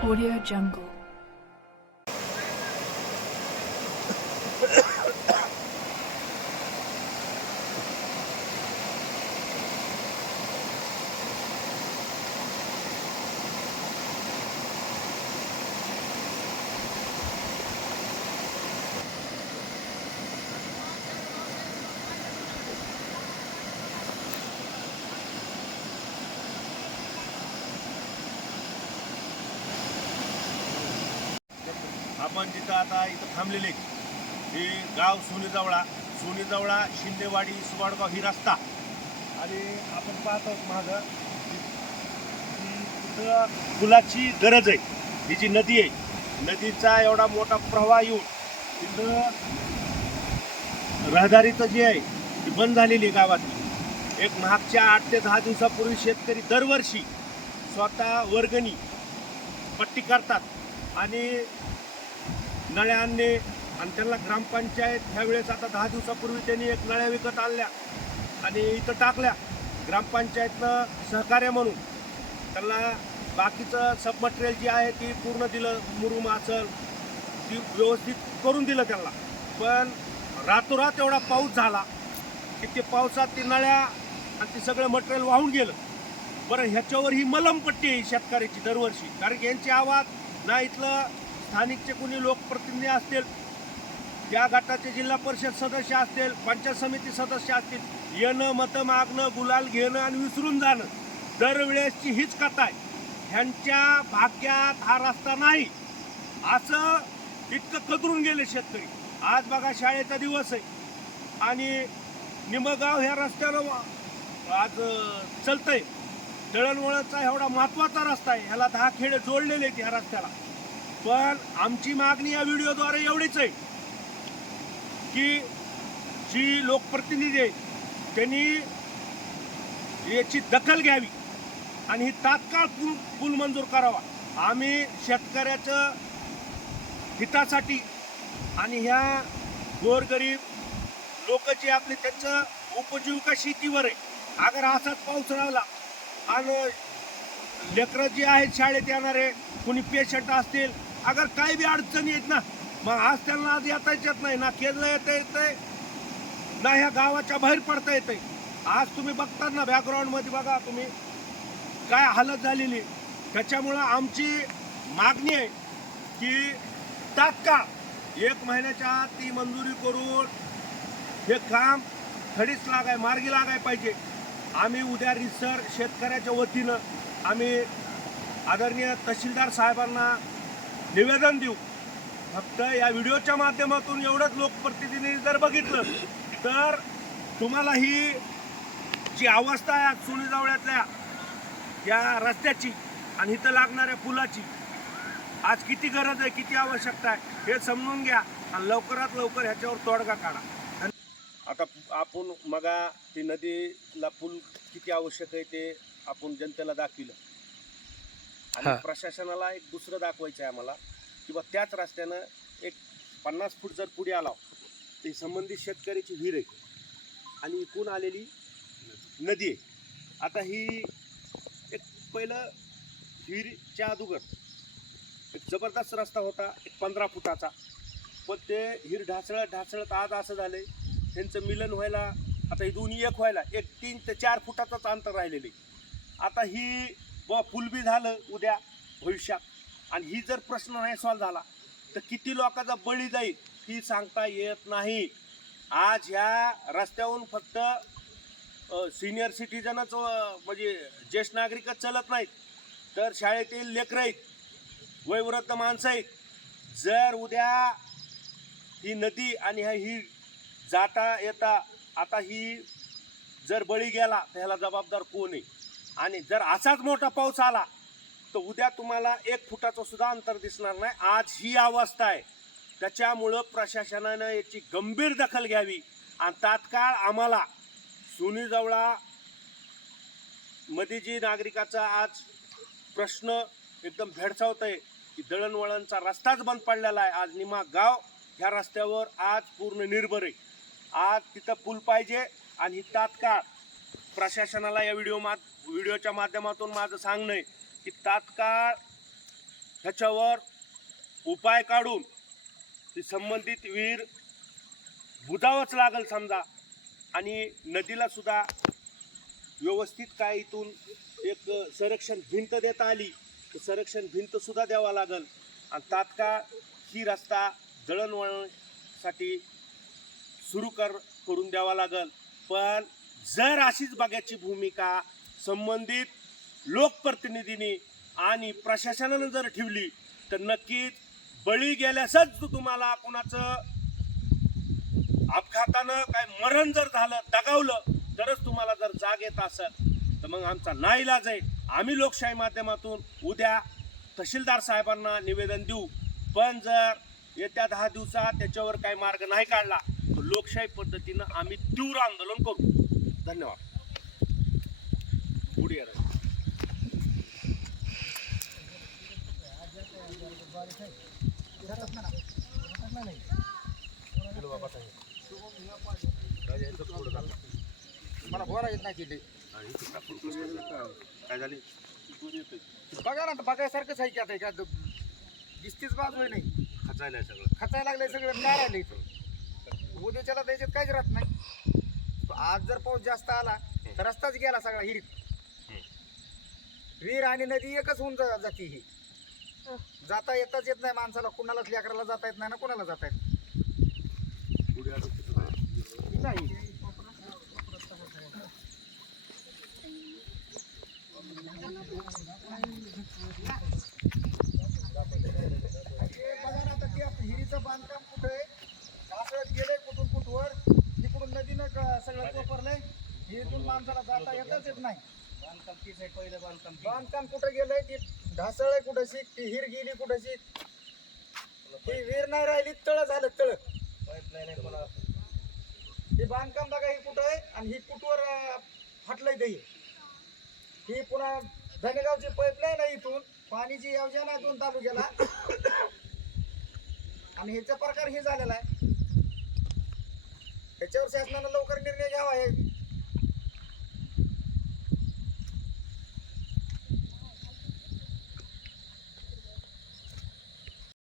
Audio Jungle. आपण जिथं आता इथं थांबलेले हे गाव सोनीजवळा. सोनेजवळा शिंदेवाडी सुबाडगाव ही रस्ता. आणि आपण पाहत आहोत तिथं पुलाची गरज आहे. ही जी नदी आहे नदीचा एवढा मोठा प्रवाह येऊन तिथं रहदारीचं जे आहे ती बंद झालेली आहे गावातली. एक मागच्या आठ ते दहा दिवसापूर्वी शेतकरी दरवर्षी स्वतः वर्गणी पट्टी करतात. आणि नळ्या आणणे आणि त्यांना ग्रामपंचायत ह्यावेळेस आता दहा दिवसापूर्वी त्यांनी एक नळ्या विकत आणल्या आणि इथं टाकल्या. ग्रामपंचायतनं सहकार्य म्हणून त्यांना बाकीचं सब मटेरियल जे आहे ती पूर्ण दिलं मुरुम ती व्यवस्थित करून दिलं त्यांना. पण रातोरात एवढा पाऊस झाला की ते पावसात ती नळ्या आणि ते सगळं मटेरियल वाहून गेलं. बरं ह्याच्यावर ही मलमपट्टी आहे शेतकऱ्याची दरवर्षी. कारण यांची आवाज ना इथलं स्थानिकचे कुणी लोकप्रतिनिधी असतील त्या गटाचे जिल्हा परिषद सदस्य असतील पंचायत समिती सदस्य असतील येणं मतं मागणं गुलाल घेणं आणि विसरून जाणं दरवेळेसची हीच कथा आहे. ह्यांच्या भाग्यात हा रस्ता नाही. असं इतकं कदरून गेले शेतकरी. आज बघा शाळेचा दिवस आहे. आणि निमगाव ह्या रस्त्यानं आज चलतंय. दळणवळणचा एवढा महत्त्वाचा रस्ता आहे. ह्याला दहा खेडे जोडलेले आहेत ह्या रस्त्याला. पण आमची मागणी या व्हिडिओद्वारे एवढीच आहे की जी लोकप्रतिनिधी आहे त्यांनी याची दखल घ्यावी आणि ही तात्काळ पूल पूल मंजूर करावा. आम्ही शेतकऱ्याचं हितासाठी आणि ह्या गोरगरीब लोक जे आपले त्यांचं उपजीविका शेतीवर आहे. अगर असाच पाऊस राहिला आणि लेकरं जे आहेत शाळेत येणारे कुणी पेशंट असतील अगर काही बी अडचणी आहेत ना मग आज त्यांना आज येता येत नाही ना केलं येतं आहे ना ह्या गावाच्या बाहेर पडता येतंय. आज तुम्ही बघतात ना बॅकग्राऊंडमध्ये बघा तुम्ही काय हालत झालेली. त्याच्यामुळं आमची मागणी आहे की तात्का एक महिन्याच्या आत ती मंजुरी करून हे काम खडीच लागाय मार्गी लागाय पाहिजे. आम्ही उद्या रिसर शेतकऱ्याच्या वतीनं आम्ही आदरणीय तहसीलदार साहेबांना निवेदन देऊ. फक्त या व्हिडिओच्या माध्यमातून एवढंच लोकप्रतिनिधी जर बघितलं तर तुम्हाला ही जी अवस्था आहे आज सुनीजवळ्यातल्या या रस्त्याची आणि इथं लागणाऱ्या पुलाची आज किती गरज आहे किती आवश्यकता आहे हे समजून घ्या आणि लवकरात लवकर ह्याच्यावर तोडगा काढा. आता आपण मगा ती नदीला पूल किती आवश्यक आहे ते आपण जनतेला दाखविलं. आणि प्रशासनाला एक दुसरं दाखवायचं आहे आम्हाला किंवा त्याच रस्त्यानं एक पन्नास फूट जर पुढे आला ते संबंधित शेतकऱ्याची विहीर आहे. आणि इकून आलेली नदी आहे. आता ही एक पहिलं विहीरच्या अगोदर एक जबरदस्त रस्ता होता एक पंधरा फुटाचा. पण ते हिर ढासळत ढासळत आज असं झालं आहे त्यांचं मिलन व्हायला आता ही दोन्ही एक व्हायला एक तीन ते चार फुटाचंच अंतर राहिलेलं आहे. आता ही ब पूल बी झालं उद्या भविष्यात. आणि ही जर प्रश्न नाही सॉल्व झाला तर किती लोकांचा बळी जाईल ही सांगता येत नाही. आज ह्या रस्त्याहून फक्त सिनियर सिटीजनच म्हणजे ज्येष्ठ नागरिकच चलत नाहीत तर शाळेतील लेकरं आहेत वयवृद्ध माणसं आहेत जर उद्या ही नदी आणि ह्या ही जाता येता आता ही जर बळी गेला तर ह्याला जबाबदार कोण आहे? आणि जर असाच मोठा पाऊस आला तर उद्या तुम्हाला एक फुटाचं सुद्धा अंतर दिसणार नाही. आज ही अवस्था आहे. त्याच्यामुळं प्रशासनानं याची गंभीर दखल घ्यावी. आणि तात्काळ आम्हाला सुनीजवळा मध्ये जी नागरिकाचा आज प्रश्न एकदम भेडसावत आहे की दळणवळणचा रस्ताच बंद पडलेला आहे. आज निमा गाव ह्या रस्त्यावर आज पूर्ण निर्भर आहे. आज तिथं पूल पाहिजे आणि तात्काळ प्रशासनाला या व्हिडिओ मा व्हिडिओच्या माध्यमातून माझं सांगणं आहे की तात्काळ ह्याच्यावर उपाय काढून ती संबंधित विहीर बुजावंच लागल समजा. आणि नदीला सुद्धा व्यवस्थित काय इथून एक संरक्षण भिंत देता आली तर संरक्षण भिंतसुद्धा द्यावा लागल. आणि तात्काळ ही रस्ता दळणवळणसाठी सुरू कर करून द्यावा लागल. पण जर अशीच बघायची भूमिका संबंधित लोकप्रतिनिधींनी आणि प्रशासनानं जर ठेवली तर नक्कीच बळी गेल्यासच तुम्हाला कोणाचं अपघातानं काय मरण जर झालं दगावलं तरच तुम्हाला जर जाग येत असेल तर मग आमचा नाईलाज आहे. आम्ही लोकशाही माध्यमातून उद्या तहसीलदार साहेबांना निवेदन देऊ. पण जर येत्या दहा दिवसात त्याच्यावर काही मार्ग नाही काढला तर लोकशाही पद्धतीनं आम्ही तीव्र आंदोलन करू. धन्यवाद पुढे या रे. राजा, याचं पुढं दाखव. मला बोला येत नाही तिथे काय झाले बघा ना आता बघायसारखंच आहे की आता हे दिसतीच बाजू नाही खचायला सगळं खचायला लागलंय सगळं काय राहिलं इथं उद्याच्याला त्याच्यात काहीच राहत नाही. आज जर पाऊस जास्त आला तर रस्ताच गेला सगळा हिरीत. विहीर आणि नदी एकच होऊन जा- जाती ही. जाता येताच येत नाही माणसाला कुणालाच लेकराला जाता येत नाही ना कुणाला जाता येत. नाही. हे बघा ना आता ते आपलं हिरीचं बांधकाम कुठं आहे? कासळत गेले कुठून कुठवर तिकडून नदीनं क- सगळं कोपरलंय. इथून माणसाला जाता येतच येत नाही. बांधकाम तीच आहे पहिलं बांधकाम ती. बांधकाम कुठं गेलंय? ती ढासळ आहे कुठं? शिक ती हिर गेली कुठं शिक ती विहीर नाही राहिली तळ झालं तळ. पाईपलाईन आहे हे बांधकाम बघा ही कुठं आहे? आणि ही कुठवर अं, फाटलंय ते. ही पुन्हा धनेगावची पाईपलाईन आहे इथून? पाणीची योजना आहे दोन तालुक्याला. आणि ह्याचा प्रकार हे झालेला आहे. ह्याच्यावर शासनानं लवकर निर्णय घ्यावा हे